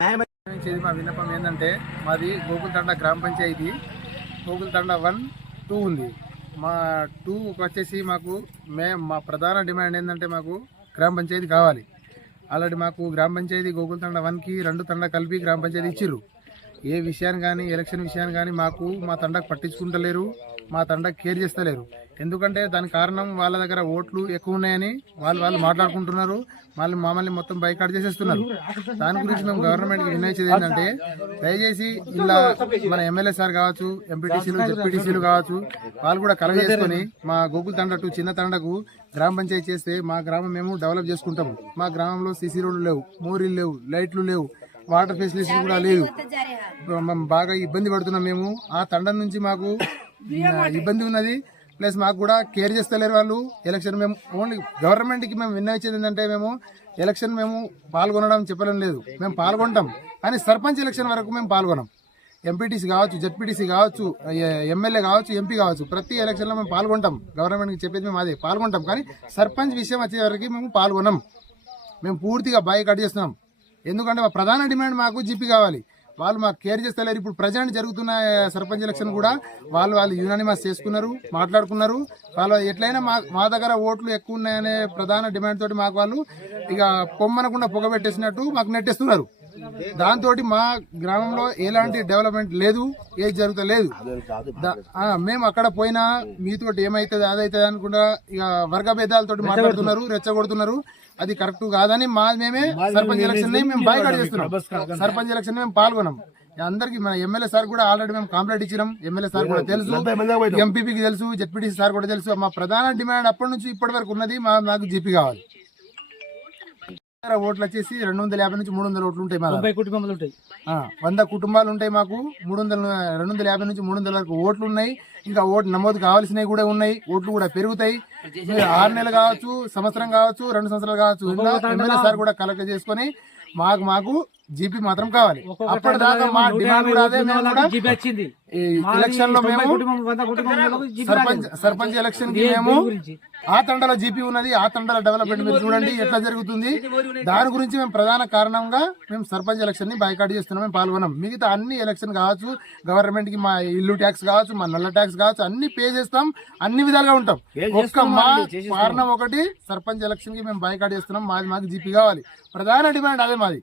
మా విన్నపం ఏంటంటే మాది గోకుల్తండ గ్రామ పంచాయతీ గోకుల్తండ 1, 2 ఉంది. మా 2 వచ్చేసి మా ప్రధాన డిమాండ్ ఏంటంటే మాకు గ్రామ పంచాయతీ కావాలి. ఆల్రెడీ మాకు గ్రామ పంచాయతీ గోకుల్తండ 1కి 2 తండ కలిపి గ్రామ పంచాయతీ ఇచ్చిర్రు. ఏ విషయాన్ని కానీ ఎలక్షన్ విషయాన్ని కానీ మా తండకు పట్టించుకుంటలేరు, మా తండకు కేర్ చేస్తలేరు. ఎందుకంటే దానికి కారణం వాళ్ళ దగ్గర ఓట్లు ఎక్కువ ఉన్నాయని వాళ్ళు మాట్లాడుకుంటున్నారు. మమ్మల్ని మొత్తం బైకాట్ చేసేస్తున్నారు. దాని గురించి మేము గవర్నమెంట్కి నిర్ణయించేది ఏంటంటే దయచేసి ఇలా మన ఎమ్మెల్యే సార్ కావచ్చు, ఎంపీటీసీలు జెడ్పీటీసీలు కావచ్చు, వాళ్ళు కూడా కలగజేసుకొని మా గోకుల్తండ 2 చిన్న తండకు గ్రామ పంచాయతీ చేస్తే మా గ్రామం మేము డెవలప్ చేసుకుంటాము. మా గ్రామంలో సీసీ రోడ్లు లేవు, మోరీలు లేవు, లైట్లు లేవు, వాటర్ ఫెసిలిటీ కూడా లేదు. బాగా ఇబ్బంది పడుతున్నాం మేము. ఆ తండం నుంచి మాకు ఇబ్బంది ఉన్నది. ప్లస్ మాకు కూడా కేర్ చేస్తలేరు వాళ్ళు. ఎలక్షన్ మేము ఓన్లీ గవర్నమెంట్కి మేము విన్నవించేది ఏంటంటే మేము పాల్గొనడం చెప్పడం లేదు. మేము పాల్గొంటాం కానీ సర్పంచ్ ఎలక్షన్ వరకు మేము పాల్గొనం. ఎంపీటీసీ కావచ్చు, జెడ్పీటీసీ కావచ్చు, ఎమ్మెల్యే కావచ్చు, ఎంపీ కావచ్చు, ప్రతి ఎలక్షన్లో మేము పాల్గొంటాం. గవర్నమెంట్కి చెప్పేది మేము అదే పాల్గొంటాం. కానీ సర్పంచ్ విషయం వచ్చే వరకు మేము పాల్గొనం. మేము పూర్తిగా బాయ్కాట్ చేస్తున్నాం. ఎందుకంటే మా ప్రధాన డిమాండ్ మాకు జీపీ కావాలి. వాళ్ళు మాకు కేర్ చేస్తలేరు. ఇప్పుడు ప్రజెంట్ జరుగుతున్న సర్పంచ్ ఎలక్షన్ కూడా వాళ్ళు యునానిమస్ చేసుకున్నారు, మాట్లాడుకున్నారు. వాళ్ళు ఎట్లయినా మా దగ్గర ఓట్లు ఎక్కువ ఉన్నాయనే ప్రధాన డిమాండ్ తోటి మాకు వాళ్ళు ఇక పొమ్మనకుండా పొగబెట్టేసినట్టు మాకు నెట్టేస్తున్నారు. దాంతో మా గ్రామంలో ఎలాంటి డెవలప్మెంట్ లేదు, ఏది జరుగుతలేదు. మేము అక్కడ పోయినా మీతోటి ఏమైతుంది అదైతుంది అనుకుంటా ఇక వర్గ భేదాలతో మాట్లాడుతున్నారు, రెచ్చగొడుతున్నారు. అది కరెక్ట్ కాదని మేమే సర్పంచ్ ఎలక్షన్ మేము బాయ్కాట్ చేస్తున్నాం. సర్పంచ్ ఎలక్షన్ మేము పాల్గొన్నాం. అందరికి మన ఎమ్మెల్యే సార్ కూడా ఆల్రెడీ మేము కంప్లైంట్ ఇచ్చినాం. ఎమ్మెల్యే సార్ కూడా తెలుసు, ఎంపీపీకి తెలుసు, జెడ్పీటీసీ సార్ కూడా తెలుసు. మా ప్రధాన డిమాండ్ అప్పటి నుంచి ఇప్పటి వరకు ఉన్నది మాకు జీపీ కావాలి. ఓట్లు వచ్చేసి 250 నుంచి 300 ఓట్లు ఉంటాయి. 100 కుటుంబాలు ఉంటాయి. మాకు 250 నుంచి 300 వరకు ఓట్లు ఉన్నాయి. ఇంకా ఓటు నమోదు కావాల్సినవి కూడా ఉన్నాయి. ఓట్లు కూడా పెరుగుతాయి. 6 నెలలు కావచ్చు, సంవత్సరం కావచ్చు, 2 సంవత్సరాలు కావచ్చు. ఎమ్మెల్యే సార్ కూడా కలెక్ట్ చేసుకుని మాకు జీపీ మాత్రం కావాలి. అప్పటిదాకా మా డిమాండ్ కూడా అదే. ఎలక్షన్ లో మేము సర్పంచ్ ఎలక్షన్ కి మేము ఆ తండలో జీపీ ఉన్నది, ఆ తండల డెవలప్మెంట్ మీరు చూడండి ఎట్లా జరుగుతుంది. దాని గురించి మేము ప్రధాన కారణంగా మేము సర్పంచ్ ఎలక్షన్ ని బాయ్కాట్ చేస్తున్నాం. మేము పాల్గొన్నాం. మిగతా అన్ని ఎలక్షన్ కావచ్చు, గవర్నమెంట్ కి మా ఇల్లు ట్యాక్స్ కావచ్చు, మా నల్ల ట్యాక్స్ కావచ్చు, అన్ని పే చేస్తాం. అన్ని విధాలుగా ఉంటాం. ఒక్క మా కారణం ఒకటి, సర్పంచ్ ఎలక్షన్ కి మేము బాయ్కాట్ చేస్తున్నాం. మాకు జీపీ కావాలి. ప్రధాన డిమాండ్ అదే మాది.